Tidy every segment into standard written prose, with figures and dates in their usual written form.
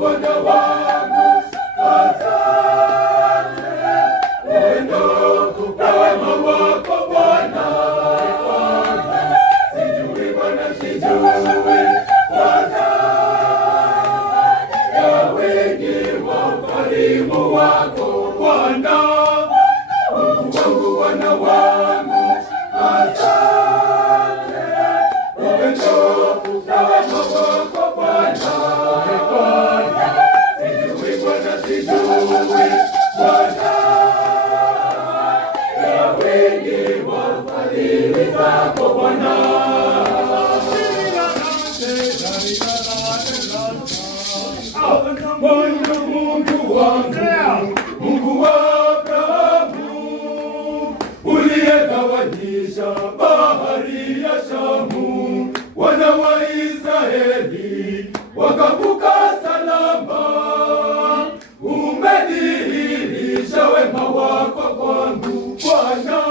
Bwana wangu, asante. Upendo na wema wako Bwana, sijui Bwana, sijui Bwana ya wingi wa ukarimu wako Bwana, Mungu wangu, Bwana wangu, asante. Upendo na wema wako Bwana, sijui Bwana, sijui Bwana ya wingi wa fadhili zako Bwana. Bwana Mungu wangu, Mungu wa Abrahamu, uliyegawanyisha bahari ya Shamu, wana wa Israeli wakavuka salama. Umedhihirisha wema wako kwangu Bwana,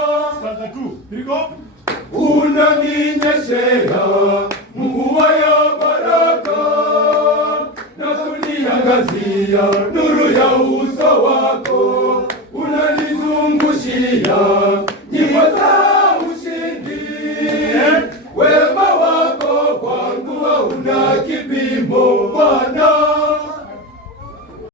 unaninyeshea mvua ya baraka na kuniangazia nuru ya uso wako, unanizungushia nyimbo